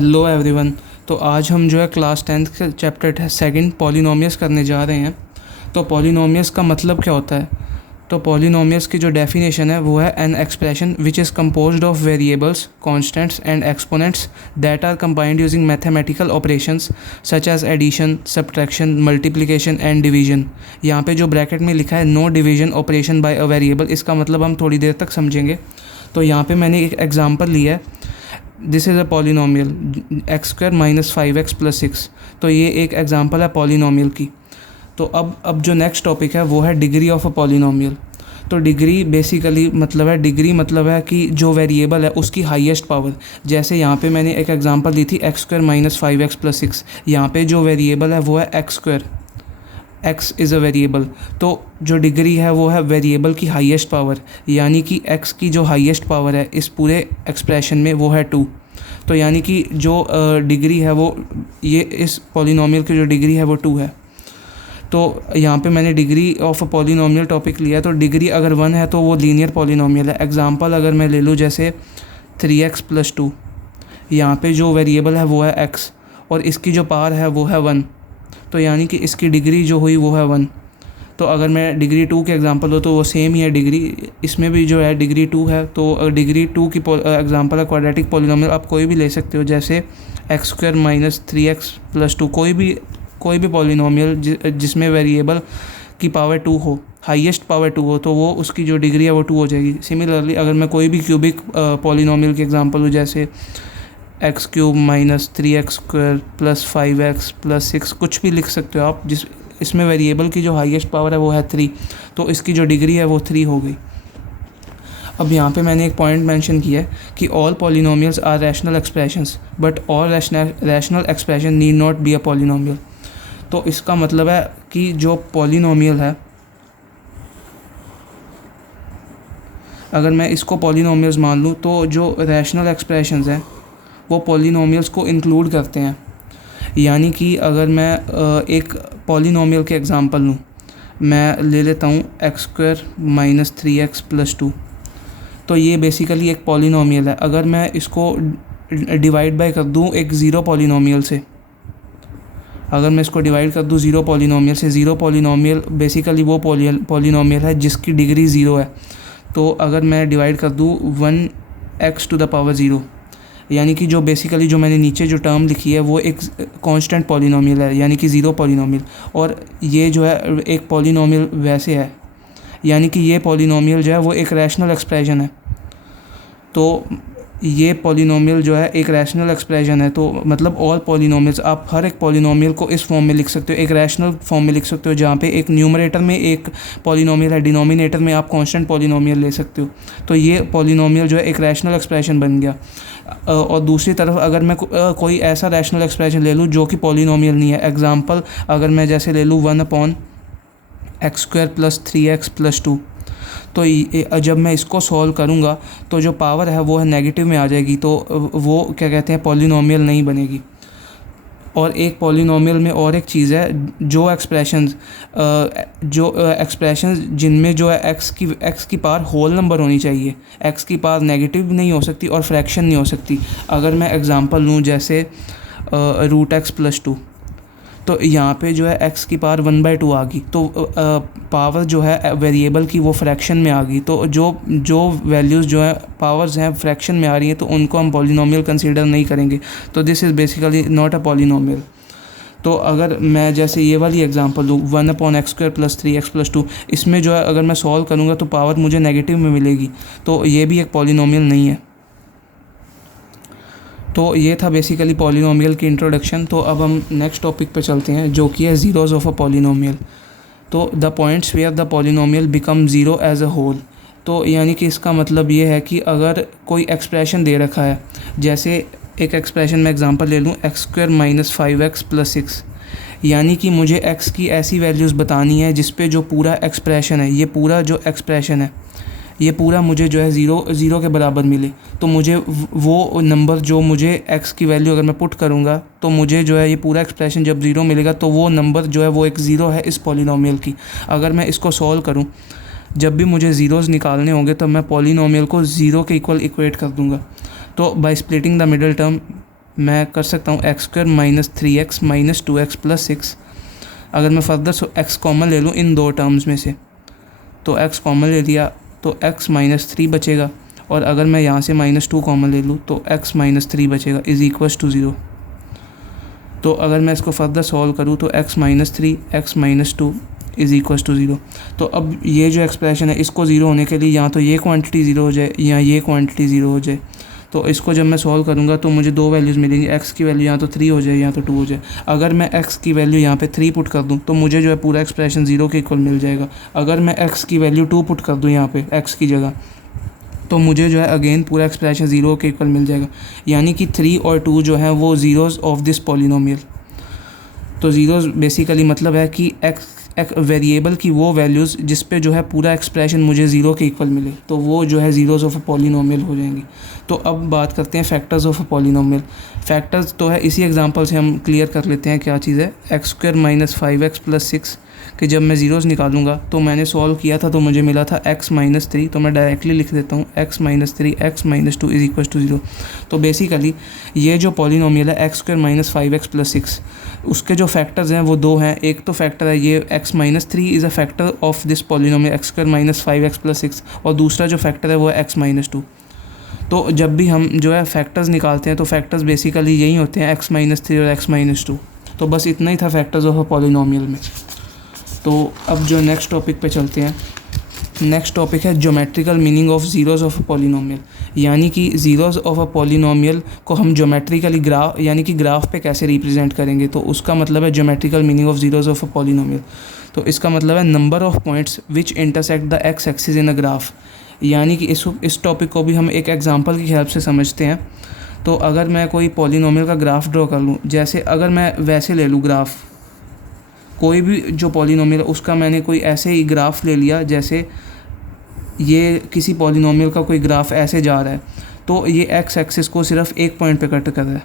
Hello everyone. तो आज हम जो है क्लास 10th के चैप्टर सेकंड पॉलिनोमियल्स करने जा रहे हैं। तो पॉलिनोमियल्स का मतलब क्या होता है? तो पॉलिनोमियल्स की जो डेफिनेशन है वो है an expression which is composed of variables, constants and exponents that are combined using mathematical operations such as addition, subtraction, multiplication and division. यहाँ पे जो ब्रैकेट में लिखा है no division operation by a variable, इसका मतलब हम थोड़ी देर तक समझेंगे। तो यहाँ पे मैंने एक एग्जांपल लिया है। This is a polynomial x² - 5x + 6। तो ये एक एग्जांपल है पॉलिनोमियल की। तो अब जो नेक्स्ट टॉपिक है वो है डिग्री ऑफ अ पॉलिनोमियल। तो डिग्री बेसिकली मतलब है कि जो वेरिएबल है उसकी हाईएस्ट पावर। जैसे यहाँ पे मैंने एक एग्जांपल दी थी x² - 5x + 6। यहाँ पे जो वेरिएबल है वो है x², x is a variable. तो जो डिग्री है वो है वेरिएबल की हाईएस्ट पावर, यानी कि x की जो हाईएस्ट पावर है इस पूरे एक्सप्रेशन में वो है 2। तो यानी कि जो डिग्री है वो ये इस पॉलिनोमियल की जो डिग्री है वो 2 है। तो यहाँ पे मैंने degree of a polynomial topic लिया। तो डिग्री अगर 1 है तो वो लीनियर पॉलिनोमियल है। एग्जांपल अगर मैं ले लूँ जैसे 3x + 2, यहाँ पे जो वेरिएबल है वो है x और इसकी जो पावर है वो है 1। तो यानी कि इसकी डिग्री जो हुई वो है 1। तो अगर मैं डिग्री 2 के एग्जांपल हो तो वो सेम ही है डिग्री, इसमें भी जो है डिग्री 2 है। तो डिग्री 2 की एग्जांपल है क्वाड्रेटिक पॉलिनोमियल। आप कोई भी ले सकते हो, जैसे x² - 3x + 2। कोई भी पॉलिनोमियल जिसमें वेरिएबल की पावर 2 हो, हाईएस्ट पावर 2 हो, तो वो उसकी जो डिग्री है वो 2 हो जाएगी। सिमिलरली अगर मैं कोई भी क्यूबिक पॉलिनोमियल की एग्जांपल हूँ, जैसे x³ - 3x² + 5x + 6, कुछ भी लिख सकते हो आप, जिस इसमें वेरिएबल की जो हाईएस्ट पावर है वो है 3। तो इसकी जो डिग्री है वो 3 हो गई। अब यहाँ पे मैंने एक पॉइंट मेंशन किया है कि all polynomials are rational expressions but all rational expression need not be a polynomial. तो इसका मतलब है कि जो पॉलिनोमियल है, अगर मैं इसको पॉलिनोमियल्स मान लूँ तो जो रैशनल एक्सप्रेशंस हैं वो पॉलिनोमियल्स को इंक्लूड करते हैं। यानी कि अगर मैं एक पॉलिनोमियल के एग्जांपल लूँ, मैं ले लेता हूँ x² - 3x + 2। तो ये बेसिकली एक पॉलिनोमियल है। अगर मैं इसको डिवाइड बाय कर दूँ एक ज़ीरो पॉलिनोमियल से, अगर मैं इसको डिवाइड कर दूँ ज़ीरो पॉलिनोमियल से, ज़ीरो पॉलिनोमियल बेसिकली वो पॉलिनोमियल है जिसकी डिग्री 0 है। तो अगर मैं डिवाइड कर दूँ 1x⁻0, यानी कि जो बेसिकली जो मैंने नीचे जो टर्म लिखी है वो एक कांस्टेंट पॉलिनोमियल है, यानी कि ज़ीरो पॉलिनोमियल। और ये जो है एक पॉलिनोमियल वैसे है, यानी कि ये पॉलिनोमियल जो है वो एक रैशनल एक्सप्रेशन है। तो ये पॉलिनोमियल जो है एक रैशनल एक्सप्रेशन है। तो मतलब ऑल पॉलिनोमियल्स, आप हर एक पॉलिनोमियल को इस फॉर्म में लिख सकते हो, एक रैशनल फॉर्म में लिख सकते हो, जहाँ पे एक न्यूमरेटर में एक पॉलिनोमियल है, डिनोमिनेटर में आप कांस्टेंट पॉलिनोमियल ले सकते हो। तो ये पॉलिनोमियल जो है एक रैशनल एक्सप्रेशन बन गया। और दूसरी तरफ अगर मैं कोई ऐसा रैशनल एक्सप्रेशन ले लूँ जो कि पॉलिनोमियल नहीं है, एग्जांपल अगर मैं जैसे ले लूँ 1/x² + 3x + 2। तो जब मैं इसको सॉल्व करूँगा तो जो पावर है वो है नेगेटिव में आ जाएगी। तो वो क्या कहते हैं, पॉलिनोमियल नहीं बनेगी। और एक पॉलिनोमियल में और एक चीज़ है, जो एक्सप्रेशंस जिनमें जो है एक्स की पावर होल नंबर होनी चाहिए, एक्स की पावर नेगेटिव नहीं हो सकती और फ्रैक्शन नहीं हो सकती। अगर मैं एग्जांपल लूँ जैसे √x + 2, तो यहाँ पे जो है x की पावर 1/2 आ गई। तो पावर जो है वेरिएबल की वो फ्रैक्शन में आ गई। तो जो वैल्यूज़ जो है पावर्स हैं फ्रैक्शन में आ रही हैं, तो उनको हम पॉलिनोमियल कंसीडर नहीं करेंगे। तो this is basically not a polynomial. तो अगर मैं जैसे ये वाली एग्जांपल दूँ 1/x² + 3x + 2, इसमें जो है अगर मैं सॉल्व करूँगा तो पावर मुझे नेगेटिव में मिलेगी। तो ये भी एक पॉलिनोमियल नहीं है। तो ये था बेसिकली पॉलिनोमियल की इंट्रोडक्शन। तो अब हम नेक्स्ट टॉपिक पे चलते हैं, जो कि है ज़ीरोज़ ऑफ अ पॉलिनोमियल। तो the points where the polynomial become zero as a whole. तो यानी कि इसका मतलब ये है कि अगर कोई एक्सप्रेशन दे रखा है, जैसे एक एक्सप्रेशन में एग्जांपल ले लूँ x² - 5x + 6, यानी कि मुझे x की ऐसी वैल्यूज़ बतानी है जिस पे जो पूरा एक्सप्रेशन है, ये पूरा जो एक्सप्रेशन है ये पूरा मुझे जो है ज़ीरो के बराबर मिले। तो मुझे वो नंबर जो मुझे x की वैल्यू अगर मैं पुट करूँगा तो मुझे जो है ये पूरा एक्सप्रेशन जब 0 मिलेगा, तो वो नंबर जो है वो एक ज़ीरो है इस पॉलिनोमियल की। अगर मैं इसको सॉल्व करूँ, जब भी मुझे ज़ीरोज़ निकालने होंगे तो मैं पॉलिनोमियल को 0 के इक्वल इक्वेट कर दूँगा। तो by splitting the middle term मैं कर सकता हूँ x square minus 3x minus 2x plus 6। अगर मैं फर्दर x कॉमन ले लूँ इन दो टर्म्स में से, तो x कॉमन ले लिया तो x माइनस 3 बचेगा, और अगर मैं यहाँ से -2 कॉमन ले लूँ तो x माइनस 3 बचेगा इज़ इक्वल्स टू 0। तो अगर मैं इसको फर्दर सॉल्व करूँ तो x minus 3 x minus 2 is equals to 0। तो अब ये जो एक्सप्रेशन है इसको ज़ीरो होने के लिए या तो ये क्वांटिटी ज़ीरो हो जाए या ये क्वांटिटी ज़ीरो हो जाए। तो इसको जब मैं सॉल्व करूँगा तो मुझे दो वैल्यूज़ मिलेंगी, x की वैल्यू या तो 3 हो जाए या तो 2 हो जाए। अगर मैं x की वैल्यू यहाँ पे 3 पुट कर दूँ तो मुझे जो है पूरा एक्सप्रेशन 0 के इक्वल मिल जाएगा। अगर मैं x की वैल्यू 2 पुट कर दूँ यहाँ पे x की जगह, तो मुझे जो है अगेन पूरा एक्सप्रेशन 0 के इक्वल मिल जाएगा। यानी कि 3 और 2 जो है वो ज़ीरोज़ ऑफ दिस पॉलिनोमियल। तो ज़ीरोज़ बेसिकली मतलब है कि एक वेरिएबल की वो वैल्यूज़ जिस पे जो है पूरा एक्सप्रेशन मुझे 0 के इक्वल मिले, तो वो जो है ज़ीरोज़ ऑफ अ पॉलिनोमियल हो जाएंगी। तो अब बात करते हैं factors of a polynomial. Factors तो है इसी एग्जांपल से हम क्लियर कर लेते हैं क्या चीज़ है। X square minus 5x plus 6 कि जब मैं ज़ीरोज़ निकालूंगा तो मैंने सॉल्व किया था तो मुझे मिला था x माइनस 3, तो मैं डायरेक्टली लिख देता हूँ x minus 3 x minus 2 is equal to 0। तो बेसिकली ये जो पॉलिनोमियल है x square minus 5x plus 6, उसके जो फैक्टर्स हैं वो दो हैं। एक तो फैक्टर है ये x minus 3 is a factor of this polynomial x square minus 5x plus 6, और दूसरा जो फैक्टर है वो है x माइनस 2। तो जब भी हम जो है फैक्टर्स निकालते हैं तो फैक्टर्स बेसिकली यही होते हैं x माइनस 3 और x माइनस 2। तो बस इतना ही था फैक्टर्स ऑफ अ पॉलिनोमियल में। तो अब जो नेक्स्ट टॉपिक पे चलते हैं। नेक्स्ट टॉपिक है geometrical meaning of zeros of a polynomial, यानी कि ज़ीरोज़ ऑफ अ पॉलिनोमियल को हम ज्योमेट्रिकली ग्राफ यानी कि ग्राफ पे कैसे रिप्रेजेंट करेंगे। तो उसका मतलब है geometrical meaning of zeros of a polynomial. तो इसका मतलब है number of points which intersect the x axis in a graph. यानी कि इस टॉपिक को भी हम एक एग्जांपल की हेल्प से समझते हैं। तो अगर मैं कोई पॉलिनोमियल का ग्राफ ड्रॉ कर लूँ, जैसे अगर मैं वैसे ले लूँ ग्राफ, कोई भी जो पॉलिनोमियल है उसका मैंने कोई ऐसे ही ग्राफ ले लिया, जैसे ये किसी पॉलिनोमियल का कोई ग्राफ ऐसे जा रहा है, तो ये एक्स एक्सिस को सिर्फ एक पॉइंट पे कट कर रहा है।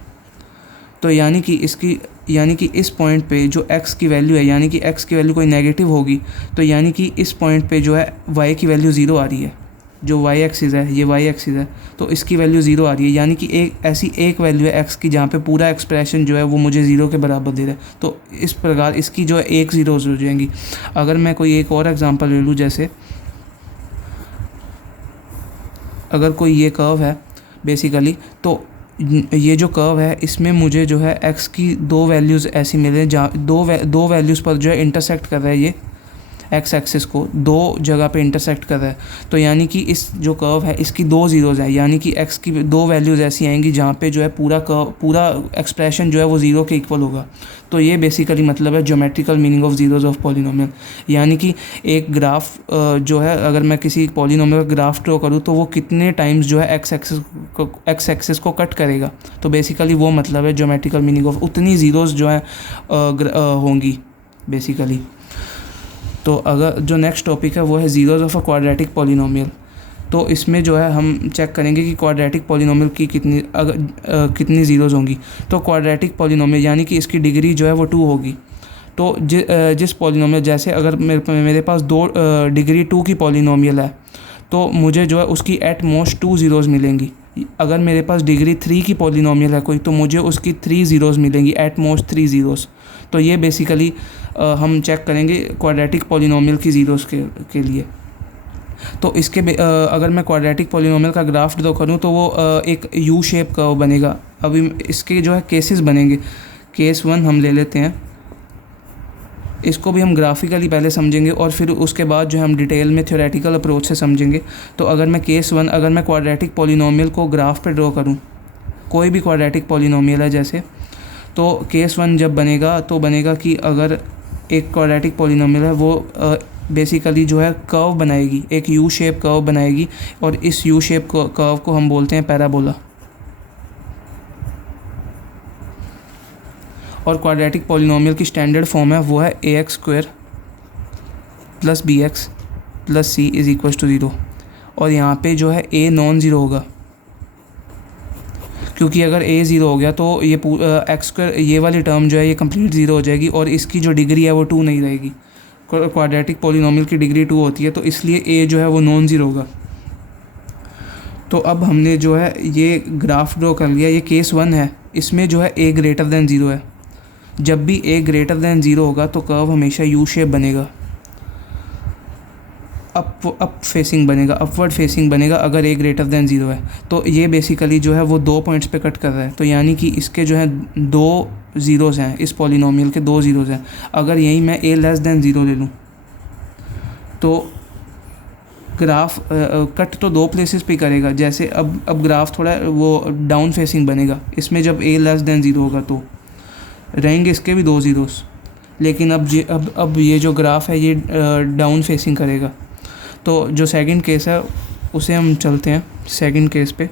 तो यानी कि इस पॉइंट पे जो x की वैल्यू है, यानी कि x की वैल्यू कोई नेगेटिव होगी, तो यानी कि इस पॉइंट पे जो है y की वैल्यू 0 आ रही है। जो y एक्सिस है ये y एक्सिस है, तो इसकी वैल्यू 0 आ रही है। यानी कि एक ऐसी एक वैल्यू है x की जहाँ पे पूरा एक्सप्रेशन जो है वो मुझे 0 के बराबर दे रहा है। तो इस प्रकार इसकी जो है एक ज़ीरोज़ हो जाएंगी। अगर मैं कोई एक और एग्जांपल ले लूँ, जैसे अगर कोई ये कर्व है बेसिकली, तो ये जो कर्व है इसमें मुझे जो है x की दो वैल्यूज़ ऐसी मिले जहाँ दो वैल्यूज़ पर जो है इंटरसेक्ट कर रहा है, ये एक्स एक्सिस को दो जगह पे इंटरसेक्ट कर रहा है। तो यानी कि इस जो कर्व है इसकी दो ज़ीरोज़ हैं, यानी कि x की दो वैल्यूज़ ऐसी आएंगी जहाँ पे जो है पूरा एक्सप्रेशन जो है वो 0 के इक्वल होगा। तो ये बेसिकली मतलब है geometrical meaning of zeros of polynomial. यानी कि एक ग्राफ जो है, अगर मैं किसी पॉलिनोमियल का ग्राफ ड्रॉ करूँ तो वो कितने टाइम्स जो है एक्स एक्सिस को कट करेगा। तो बेसिकली वो मतलब है ज्योमेट्रिकल मीनिंग ऑफ, उतनी ज़ीरोज़ जो है होंगी बेसिकली। तो अगर जो नेक्स्ट टॉपिक है वो है zeros of a quadratic polynomial. तो इसमें जो है हम चेक करेंगे कि क्वाड्रेटिक पॉलिनोमियल की कितनी ज़ीरोज़ होंगी। तो क्वाड्रेटिक पॉलिनोमियल यानी कि इसकी डिग्री जो है वो 2 होगी। तो जिस पॉलिनोमियल, जैसे अगर मेरे पास डिग्री 2 की पॉलिनोमियल है, तो मुझे जो है उसकी एट मोस्ट 2 ज़ीरोज़ मिलेंगी। अगर मेरे पास डिग्री 3 की पॉलिनोमियल है कोई, तो मुझे उसकी 3 ज़ीरोज़ मिलेंगी, एट मोस्ट 3 ज़ीरोज़। तो ये बेसिकली हम चेक करेंगे क्वाड्रेटिक पॉलिनोमियल की ज़ीरोज़ के लिए। तो इसके अगर मैं क्वाड्रेटिक पॉलिनोमियल का ग्राफ ड्रॉ करूँ तो वो एक यू शेप का बनेगा। अभी इसके जो है केसेस बनेंगे। केस 1 हम ले लेते हैं, इसको भी हम ग्राफिकली पहले समझेंगे और फिर उसके बाद जो हम डिटेल में थ्योरेटिकल अप्रोच से समझेंगे। तो अगर मैं केस 1, अगर मैं क्वाड्रेटिक पॉलिनोमियल को ग्राफ पे ड्रॉ करूँ, कोई भी क्वाड्रेटिक पॉलिनोमियल है जैसे, तो केस 1 जब बनेगा तो बनेगा कि अगर एक क्वाड्रेटिक पॉलिनोमियल है वो बेसिकली जो है कर्व बनाएगी, एक यू शेप कर्व बनाएगी, और इस यू शेप कर्व को हम बोलते हैं पैराबोला। और क्वाड्रेटिक पॉलिनोमियल की स्टैंडर्ड फॉर्म है वो है ax square plus bx plus c is equal to 0। और यहाँ पे जो है a नॉन ज़ीरो होगा, क्योंकि अगर a ज़ीरो हो गया तो ये एक्स स्क्वायर, ये वाली टर्म जो है ये कंप्लीट ज़ीरो हो जाएगी और इसकी जो डिग्री है वो 2 नहीं रहेगी। क्वाड्रेटिक पॉलिनोमियल की डिग्री 2 होती है, तो इसलिए a जो है वो नॉन ज़ीरो होगा। तो अब हमने जो है ये ग्राफ ड्रॉ कर लिया, ये केस 1 है। इसमें जो है ए ग्रेटर दैन ज़ीरो है। जब भी ए ग्रेटर दैन ज़ीरो होगा तो कर्व हमेशा यू शेप बनेगा, अप फेसिंग बनेगा, अपवर्ड फेसिंग बनेगा अगर ए ग्रेटर दैन ज़ीरो है। तो ये बेसिकली जो है वो 2 पॉइंट्स पे कट कर रहा है, तो यानी कि इसके जो है 2 ज़ीरोज़ हैं, इस पॉलिनोमियल के 2 ज़ीरोज़ हैं। अगर यहीं मैं ए लेस दैन ज़ीरो ले लूँ तो ग्राफ कट तो 2 प्लेसेस पे करेगा। जैसे अब ग्राफ थोड़ा वो डाउन फेसिंग बनेगा, इसमें जब ए लेस दैन ज़ीरो होगा तो रहेंगे इसके भी 2 ज़ीरोज़, लेकिन अब ये जो ग्राफ है ये डाउन फेसिंग करेगा। तो जो सेकंड केस है उसे हम चलते हैं सेकंड केस पे।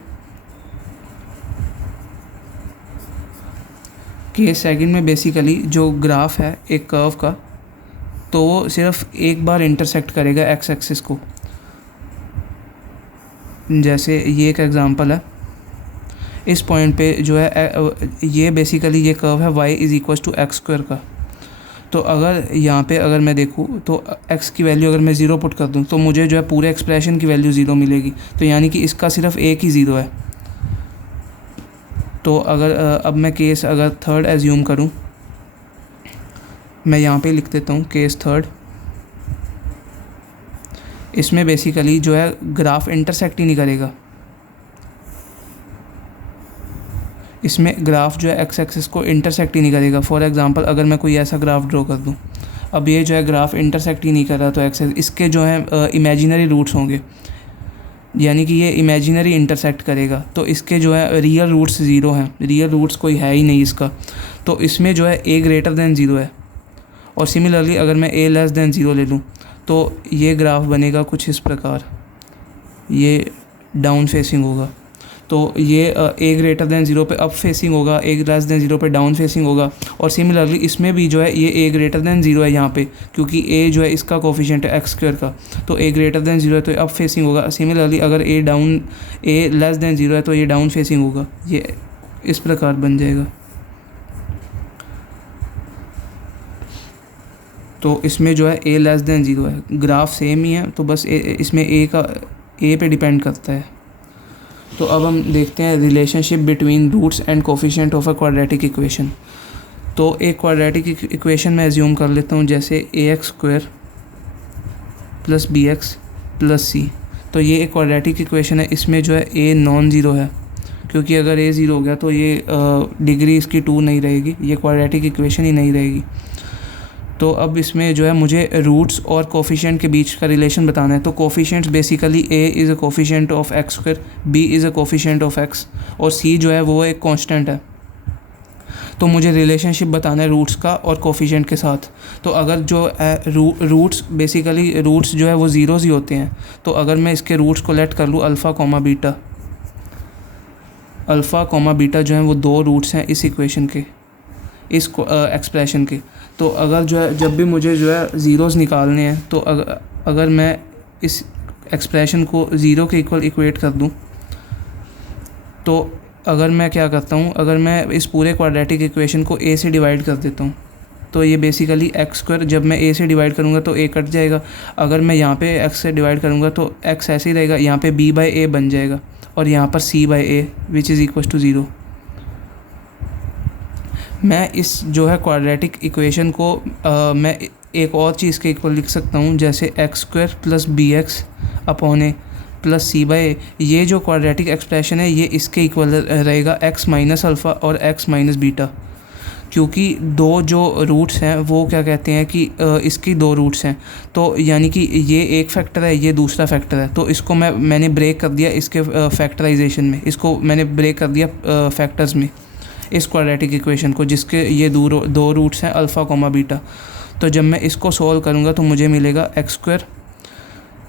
केस सेकंड में बेसिकली जो ग्राफ है एक कर्व का, तो वो सिर्फ एक बार इंटरसेक्ट करेगा एक्स एक्सिस को। जैसे ये एक एग्जांपल है, इस पॉइंट पे जो है ये बेसिकली ये कर्व है y is equal to x square का। तो अगर यहाँ पे अगर मैं देखूँ तो x की वैल्यू अगर मैं ज़ीरो पुट कर दूँ तो मुझे जो है पूरे एक्सप्रेशन की वैल्यू ज़ीरो मिलेगी। तो यानी कि इसका सिर्फ एक ही ज़ीरो है। तो अगर अब मैं केस अगर थर्ड एज्यूम करूँ, मैं यहाँ पे लिख देता हूँ केस थर्ड। इसमें बेसिकली जो है ग्राफ इंटरसेक्ट ही नहीं करेगा, इसमें ग्राफ जो है एक्स एक्सिस को इंटरसेक्ट ही नहीं करेगा। फॉर एग्जांपल अगर मैं कोई ऐसा ग्राफ ड्रॉ कर दूं, अब ये जो है ग्राफ इंटरसेक्ट ही नहीं कर रहा, तो एक्स इसके जो है इमेजिनरी रूट्स होंगे, यानी कि ये इमेजिनरी इंटरसेक्ट करेगा। तो इसके जो है रियल रूट्स ज़ीरो हैं, रियल रूट्स कोई है ही नहीं इसका। तो इसमें जो है ए ग्रेटर दैन ज़ीरो है। और सिमिलरली अगर मैं ए लेस दैन ज़ीरो ले लूँ तो ये ग्राफ बनेगा कुछ इस प्रकार, ये डाउन फेसिंग होगा। तो ये ए ग्रेटर दैन ज़ीरो पे अप फेसिंग होगा, ए लेस दैन ज़ीरो पे डाउन फेसिंग होगा। और सिमिलरली इसमें भी जो है ये ए ग्रेटर दैन ज़ीरो है यहाँ पे, क्योंकि ए जो है इसका कोफिशिएंट है एक्स स्क्वायर का, तो ए ग्रेटर दैन ज़ीरो है तो अप फेसिंग होगा। सिमिलरली अगर ए लेस दैन ज़ीरो है तो ये डाउन फेसिंग होगा। ये इस प्रकार बन जाएगा। तो इसमें जो है ए लेस दैन ज़ीरो है, ग्राफ सेम ही है, तो बस इसमें ए पे डिपेंड करता है। तो अब हम देखते हैं relationship between roots and coefficient of a quadratic equation. तो एक क्वाड्रेटिक इक्वेशन में एज्यूम कर लेता हूँ, जैसे a x square plus b x plus c. तो ये एक क्वाड्रेटिक इक्वेशन है, इसमें जो है ए नॉन ज़ीरो है, क्योंकि अगर ए ज़ीरो हो गया तो ये डिग्री इसकी 2 नहीं रहेगी, ये क्वाड्रेटिक इक्वेशन ही नहीं रहेगी। तो अब इसमें जो है मुझे रूट्स और कोफिशिएंट के बीच का रिलेशन बताना है। तो coefficients basically A is a coefficient of x square, B is a coefficient of x, और सी जो है वो एक कांस्टेंट है। तो मुझे रिलेशनशिप बताना है रूट्स का और कोफिशिएंट के साथ। तो अगर जो रूट्स बेसिकली रूट्स जो है वो ज़ीरोज़ ही होते हैं, तो अगर मैं इसके रूट्स को लेट कर लूँ अल्फ़ा कॉमा बीटा जो है वो 2 रूट्स हैं इस इक्वेशन के, इस एक्सप्रेशन के। तो अगर जो है जब भी मुझे जो है ज़ीरोज़ निकालने हैं, तो अगर मैं इस एक्सप्रेशन को ज़ीरो के इक्वल इक्वेट कर दूं, तो अगर मैं क्या करता हूं, अगर मैं इस पूरे क्वाड्रेटिक इक्वेशन को ए से डिवाइड कर देता हूं, तो ये बेसिकली एक्स स्क्वायर, जब मैं ए से डिवाइड करूंगा तो ए कट जाएगा। अगर मैं यहाँ पे एक्स से डिवाइड करूंगा तो एक्स ऐसे ही रहेगा, यहाँ पे बी बाई ए बन जाएगा, और यहाँ पर c by a which is equal to zero. मैं इस जो है क्वाड्रेटिक इक्वेशन को मैं एक और चीज़ के इक्वल लिख सकता हूँ, जैसे x square plus b x upon a plus c by a. ये जो क्वाड्रेटिक एक्सप्रेशन है ये इसके इक्वल रहेगा एक्स माइनस अल्फ़ा और एक्स माइनस बीटा, क्योंकि 2 जो रूट्स हैं वो क्या कहते हैं कि इसकी 2 रूट्स हैं, तो यानी कि ये एक फैक्टर है, ये दूसरा फैक्टर है। तो इसको मैंने ब्रेक कर दिया इसके फैक्टराइजेशन में, इसको मैंने ब्रेक कर दिया फैक्टर्स में, इस क्वाड्रेटिक इक्वेशन को, जिसके ये 2 रूट्स हैं अल्फ़ा कॉमा बीटा। तो जब मैं इसको सॉल्व करूँगा तो मुझे मिलेगा एक्स स्क्वायर,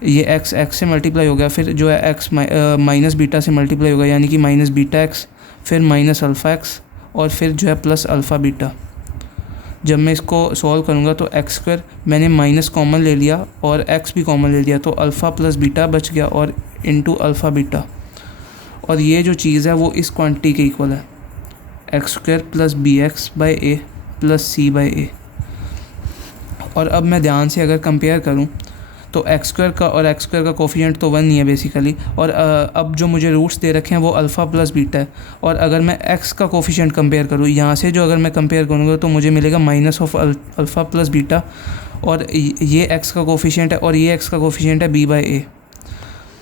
ये एक्स से मल्टीप्लाई हो गया, फिर जो है एक्स माइनस बीटा से मल्टीप्लाई होगा, यानी कि माइनस बीटा एक्स, फिर माइनस अल्फ़ा एक्स, और फिर जो है प्लस अल्फ़ा बीटा। जब मैं इसको सॉल्व करूँगा तो एक्स स्क्वायर मैंने माइनस कॉमन ले लिया और एक्स भी कॉमन ले लिया, तो अल्फ़ा प्लस बीटा बच गया और इंटू अल्फ़ा बीटा। और ये जो चीज़ है वो इस क्वांटिटी के इक्वल है, x square plus b x by a plus c by a. और अब मैं ध्यान से अगर कंपेयर करूं तो एक्स स्क्वायर का और एक्स स्क्वायर का कोफिशिएंट तो 1 ही है बेसिकली। और अब जो मुझे रूट्स दे रखे हैं वो अल्फ़ा प्लस बीटा है। और अगर मैं एक्स का कोफिशिएंट कंपेयर करूँ यहाँ से, जो अगर मैं कंपेयर करूँगा तो मुझे मिलेगा minus of alpha plus beta, और ये एक्स का कोफिशिएंट है और ये एक्स का कोफिशिएंट है b बाई ए।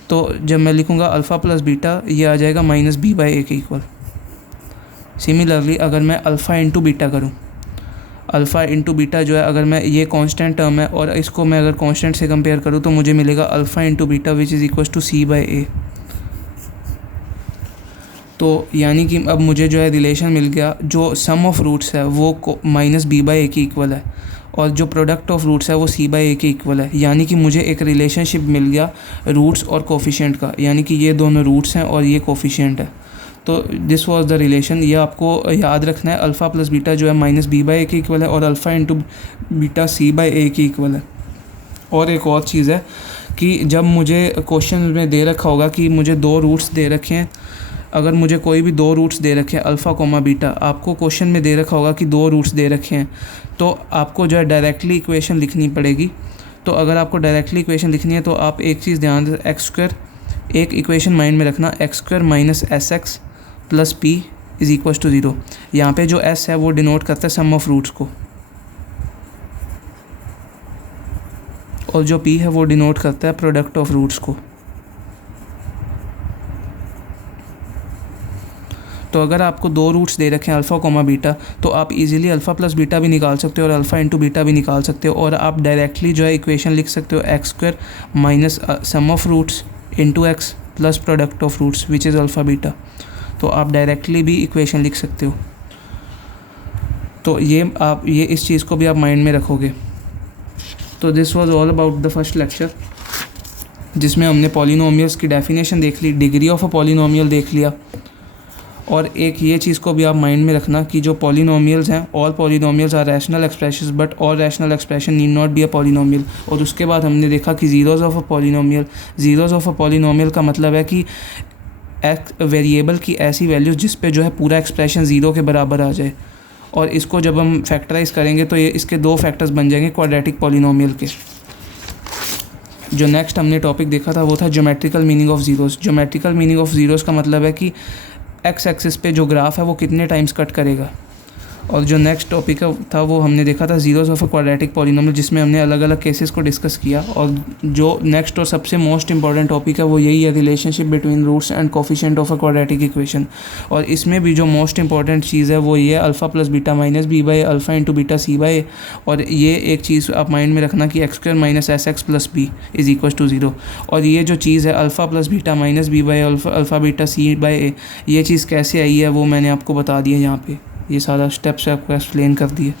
तो जब मैं लिखूँगा अल्फ़ा प्लस बीटा, ये आ जाएगा माइनस b बाई ए के इक्वल। सिमिलरली अगर मैं अल्फ़ा इंटू बीटा करूँ, अल्फ़ा इंटू बीटा जो है, अगर मैं ये कांस्टेंट टर्म है और इसको मैं अगर कांस्टेंट से कंपेयर करूँ तो मुझे मिलेगा alpha into beta which is equal to c by a. तो यानी कि अब मुझे जो है रिलेशन मिल गया, जो सम ऑफ रूट्स है वो माइनस b बाई ए के इक्वल है, और जो प्रोडक्ट ऑफ रूट्स है वो c बाई ए के इक्वल है। यानी कि मुझे एक रिलेशनशिप मिल गया रूट्स और कोफिशिएंट का, यानी कि ये दोनों रूट्स हैं और ये कोफिशिएंट है। तो दिस वाज द रिलेशन। ये आपको याद रखना है, अल्फ़ा प्लस बीटा जो है माइनस b बाई ए के इक्वल है और alpha into beta c by a के इक्वल है। और एक और चीज़ है कि जब मुझे क्वेश्चन में दे रखा होगा कि मुझे 2 रूट्स दे रखे हैं, अगर मुझे कोई भी 2 रूट्स दे रखे हैं अल्फ़ा कोमा बीटा, आपको क्वेश्चन में दे रखा होगा कि 2 रूट्स दे रखे हैं, तो आपको जो है डायरेक्टली इक्वेशन लिखनी पड़ेगी। तो अगर आपको डायरेक्टली इक्वेशन लिखनी है तो आप एक चीज़ ध्यान दें, एक्स स्क्वायर, एक इक्वेशन माइंड में रखना, x square minus S x plus P is equal to 0। यहाँ पे जो एस है वो डिनोट करता है सम ऑफ रूट्स को, और जो पी है वो डिनोट करता है प्रोडक्ट ऑफ रूट्स को। तो अगर आपको 2 रूट्स दे रखे हैं अल्फ़ा कोमा बीटा, तो आप इजीली अल्फ़ा प्लस बीटा भी निकाल सकते हो और अल्फ़ा इंटू बीटा भी निकाल सकते हो, और आप डायरेक्टली जो है इक्वेशन लिख सकते हो x square minus sum of roots into x plus product of roots which is alpha beta. तो आप डायरेक्टली भी इक्वेशन लिख सकते हो। तो ये इस चीज़ को भी आप माइंड में रखोगे। तो this was all about the first lecture, जिसमें हमने पॉलिनोमियल्स की डेफिनेशन देख ली, डिग्री ऑफ अ पॉलिनोमियल देख लिया, और एक ये चीज़ को भी आप माइंड में रखना कि जो पॉलिनोमियल्स हैं, all polynomials are rational expressions but all rational expression need not be a polynomial. और उसके बाद हमने देखा कि zeros of a polynomial, zeros of a polynomial का मतलब है कि वेरिएबल की ऐसी वैल्यूज़ जिस पे जो है पूरा एक्सप्रेशन ज़ीरो के बराबर आ जाए, और इसको जब हम फैक्टराइज करेंगे तो ये इसके 2 फैक्टर्स बन जाएंगे क्वाड्रेटिक पॉलिनोमियल के। जो नेक्स्ट हमने टॉपिक देखा था वो था geometrical meaning of zeros. Geometrical meaning of zeros का मतलब है कि एक्स एक्सिस पे जो ग्राफ है वो कितने टाइम्स कट करेगा। और जो नेक्स्ट टॉपिक था वो हमने देखा था zeros of a quadratic polynomial, जिसमें हमने अलग अलग केसेस को डिस्कस किया। और जो नेक्स्ट और सबसे मोस्ट इंपॉर्टेंट टॉपिक है वो यही है, relationship between roots and coefficient of a quadratic equation. और इसमें भी जो मोस्ट इंपॉर्टेंट चीज़ है वो ये alpha plus beta minus b by alpha into beta c by a. और ये एक चीज़ आप माइंड में रखना कि x square minus S x plus b is equal to 0। और ये जो चीज़ है alpha plus beta minus b by alpha beta c by a, ये चीज़ कैसे आई है वो मैंने आपको बता दिया यहाँ पे, ये सारा स्टेप्स आपको एक्सप्लेन कर दिए।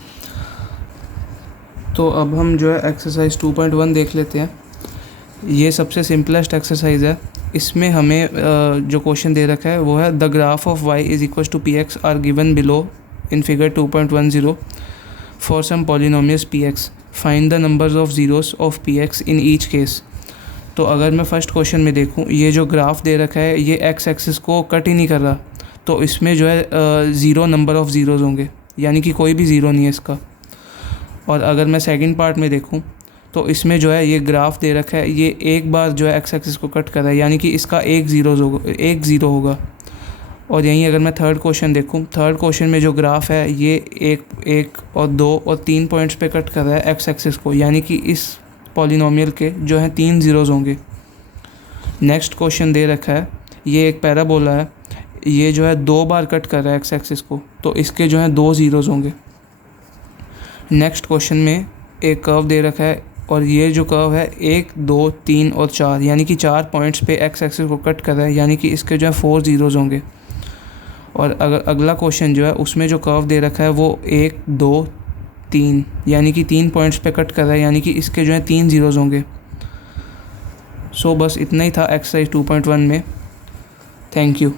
तो अब हम जो है एक्सरसाइज 2.1 देख लेते हैं। ये सबसे सिंपलेस्ट एक्सरसाइज है। इसमें हमें जो क्वेश्चन दे रखा है वो है the graph of y is equal to P x are given below in figure 2.10 for some polynomials px, find the numbers of zeros of px in each case. तो अगर मैं फर्स्ट क्वेश्चन में देखूँ, ये जो ग्राफ दे रखा है ये एक्स एक्सिस को कट ही नहीं कर रहा, तो इसमें जो है ज़ीरो नंबर ऑफ़ ज़ीरोज़ होंगे, यानी कि कोई भी ज़ीरो नहीं है इसका। और अगर मैं सेकंड पार्ट में देखूं तो इसमें जो है ये ग्राफ दे रखा है, ये एक बार जो है एक्स एक्सिस को कट कर रहा है, यानी कि इसका एक ज़ीरो होगा। और यहीं अगर मैं थर्ड क्वेश्चन देखूं, थर्ड क्वेश्चन में जो ग्राफ है ये एक और 2 और 3 पॉइंट्स पे कट कर रहा है एक्स एक्सिस को, यानी कि इस पॉलिनोमियल के जो हैं 3 ज़ीरोज़ होंगे। नेक्स्ट क्वेश्चन दे रखा है, ये एक पैराबोला है, ये जो है 2 बार कट कर रहा है एक्स एक्सिस को, तो इसके जो हैं 2 ज़ीरोज़ होंगे। नेक्स्ट क्वेश्चन में एक कर्व दे रखा है, और ये जो कर्व है 1, 2, 3 और 4, यानी कि 4 पॉइंट्स पे एक्स एक्सिस को कट कर रहा है, यानी कि इसके जो है 4 ज़ीरोज़ होंगे। और अगर अगला क्वेश्चन जो है उसमें जो कर्व दे रखा है वो 1, 2, 3, यानी कि 3 पॉइंट्स पे कट कर रहा है, यानी कि इसके जो है 3 ज़ीरोज़ होंगे। सो बस इतना ही था एक्सरसाइज 2.1 में। Thank you.